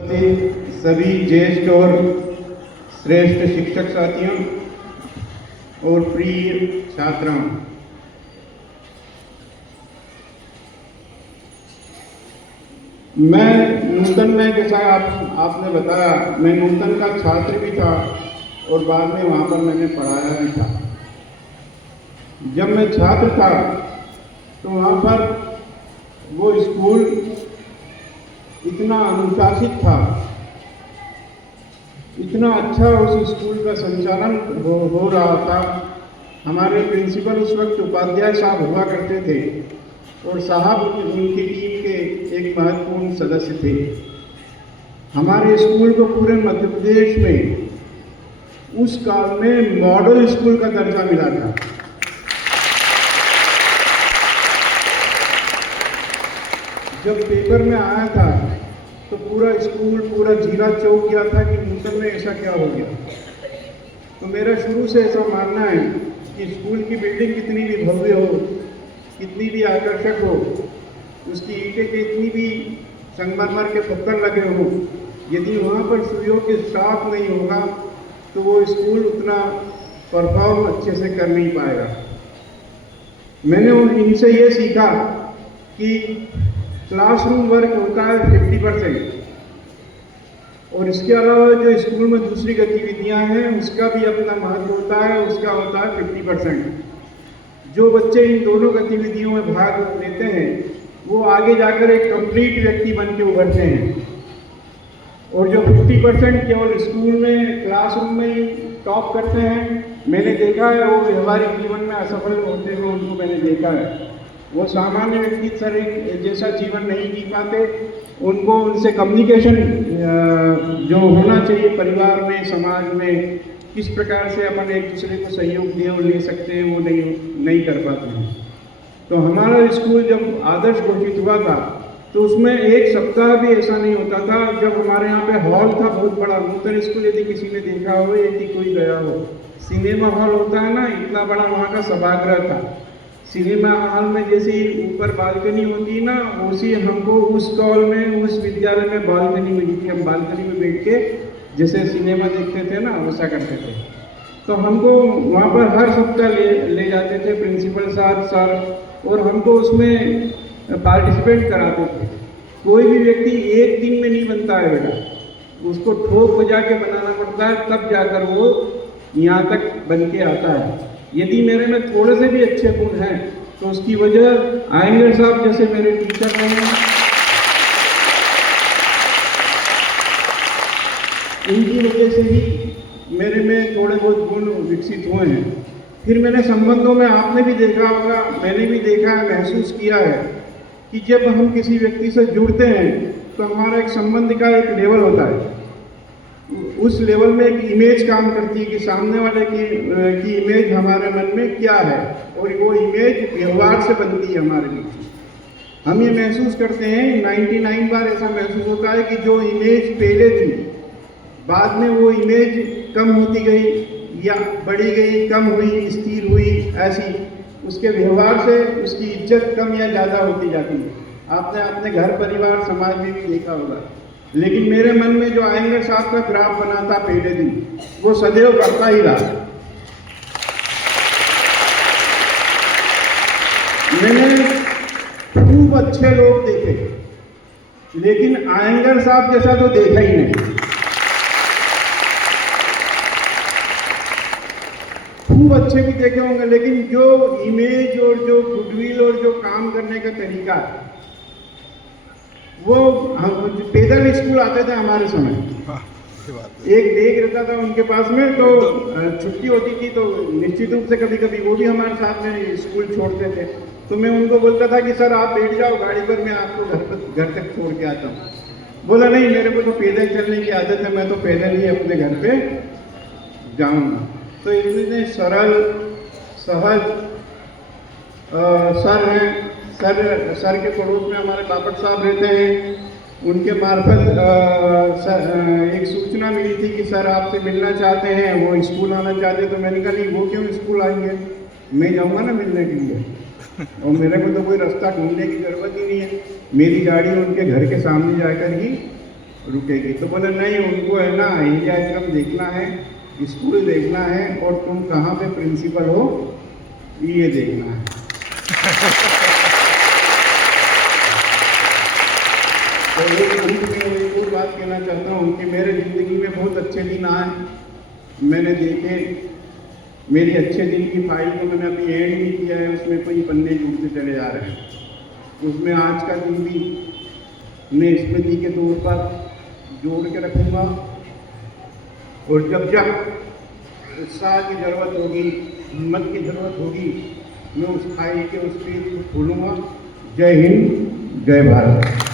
सभी ज्येष्ठ और श्रेष्ठ शिक्षक साथियों और प्रिय छात्राओं, मैं नूतन में जैसा आपने बताया, मैं नूतन का छात्र भी था और बाद में वहाँ पर मैंने पढ़ाया भी था। जब मैं छात्र था तो वहाँ पर वो स्कूल इतना अनुशासित था, इतना अच्छा उस स्कूल का संचालन हो रहा था। हमारे प्रिंसिपल उस वक्त उपाध्याय साहब हुआ करते थे और साहब उनकी टीम के एक महत्वपूर्ण सदस्य थे। हमारे स्कूल को पूरे मध्य प्रदेश में उस काल में मॉडल स्कूल का दर्जा मिला था। जब पेपर में आया था तो पूरा स्कूल, पूरा जिला चौंक गया था कि नूतन में ऐसा क्या हो गया। तो मेरा शुरू से ऐसा मानना है कि स्कूल की बिल्डिंग कितनी भी भव्य हो, कितनी भी आकर्षक हो, उसकी ईंटें के इतनी भी संगमरमर के पत्थर लगे हो, यदि वहाँ पर सुयोग्य स्टाफ नहीं होगा तो वो स्कूल उतना परफॉर्म अच्छे से कर नहीं पाएगा। मैंने इनसे ये सीखा कि क्लासरूम वर्क होता है 50% और इसके अलावा जो स्कूल में दूसरी गतिविधियां हैं उसका भी अपना महत्व होता है, उसका होता है 50%। जो बच्चे इन दोनों गतिविधियों में भाग लेते हैं वो आगे जाकर एक कंप्लीट व्यक्ति बन के उभरते हैं, और जो 50% केवल स्कूल में क्लासरूम में ही टॉप करते हैं, मैंने देखा है वो व्यवहारिक जीवन में असफल होते हुए उनको मैंने देखा है। वो सामान्य व्यक्ति तरह जैसा जीवन नहीं जी पाते। उनको उनसे कम्युनिकेशन जो होना चाहिए परिवार में, समाज में, किस प्रकार से अपन एक दूसरे को सहयोग दे और ले सकते हैं, वो नहीं कर पाते हैं। तो हमारा स्कूल जब आदर्श घोषित हुआ था तो उसमें एक सप्ताह भी ऐसा नहीं होता था जब हमारे यहाँ पे हॉल था बहुत बड़ा। नूतन स्कूल यदि किसी ने देखा हो, यदि कोई गया हो, सिनेमा हॉल होता है ना, इतना बड़ा वहाँ का सभागृह था। सिनेमा हॉल में जैसी ऊपर बालकनी होती ना, उसी हमको उस कॉल में, उस विद्यालय में बालकनी मिली थी। हम बालकनी में बैठ के जैसे सिनेमा देखते थे ना, वैसा करते थे। तो हमको वहाँ पर हर सप्ताह ले जाते थे प्रिंसिपल साहब सर, और हमको उसमें पार्टिसिपेट कराते थे। कोई भी व्यक्ति एक दिन में नहीं बनता है बेटा, उसको ठोक बजा के बनाना पड़ता है, तब जाकर वो यहाँ तक बन के आता है। यदि मेरे में थोड़े से भी अच्छे गुण हैं तो उसकी वजह आयंगर साहब जैसे मेरे टीचर रहे हैं, इनकी वजह से ही मेरे में थोड़े बहुत गुण विकसित हुए हैं। फिर मैंने संबंधों में, आपने भी देखा होगा, मैंने भी देखा है, महसूस किया है कि जब हम किसी व्यक्ति से जुड़ते हैं तो हमारा एक संबंध का एक लेवल होता है। उस लेवल में एक इमेज काम करती है कि सामने वाले की इमेज हमारे मन में क्या है, और वो इमेज व्यवहार से बनती है हमारे बीच। हम ये महसूस करते हैं 99 बार ऐसा महसूस होता है कि जो इमेज पहले थी बाद में वो इमेज कम होती गई या बढ़ी गई, कम हुई, स्थिर हुई, ऐसी उसके व्यवहार से उसकी इज्जत कम या ज़्यादा होती जाती है। आपने अपने घर परिवार समाज में भी देखा होगा। लेकिन मेरे मन में जो आयंगर साहब का ग्राफ बना था पहले दिन, वो सदैव बढ़ता ही रहा। मैंने खूब अच्छे लोग देखे, लेकिन आयंगर साहब जैसा तो देखा ही नहीं। खूब अच्छे भी देखे होंगे, लेकिन जो इमेज और जो गुडविल और जो काम करने का तरीका, वो पैदल स्कूल आते थे हमारे समय। एक बैग रहता था उनके पास में, तो छुट्टी होती थी तो निश्चित रूप से कभी कभी वो भी हमारे साथ में स्कूल छोड़ते थे। तो मैं उनको बोलता था कि सर आप बैठ जाओ गाड़ी पर, मैं आपको घर तक छोड़ के आता हूँ। बोला नहीं, मेरे को तो पैदल चलने की आदत है, मैं तो पैदल ही अपने घर पे जाऊँगा। तो इतने सरल सहज सर हैं। सर के पड़ोस में हमारे बापट साहब रहते हैं, उनके मार्फत एक सूचना मिली थी कि सर आपसे मिलना चाहते हैं, वो स्कूल आना चाहते हैं। तो मैंने कहा नहीं, वो क्यों स्कूल आएंगे, मैं जाऊँगा ना मिलने के लिए, और मेरे को तो कोई रास्ता ढूंढने की ज़रूरत ही नहीं है। मेरी गाड़ी उनके घर के सामने जाकर ही रुकेगी। तो बोले नहीं, उनको है ना हिंदी आश्रम देखना है, स्कूल देखना है, और तुम कहाँ पे प्रिंसिपल हो ये देखना है। तो एक और बात कहना चाहता हूँ कि मेरे ज़िंदगी में बहुत अच्छे दिन आए, मैंने देखे। मेरी अच्छे दिन की फाइल को मैंने अभी एड नहीं किया है, उसमें कोई पन्ने जुड़ते चले जा रहे हैं। उसमें आज का दिन भी मैं स्मृति के तौर पर जोड़ के रखूँगा, और जब जब उत्साह की ज़रूरत होगी, हिम्मत की ज़रूरत होगी, मैं उस फाइल के उस पेज को खोलूँगा। जय हिंद, जय भारत।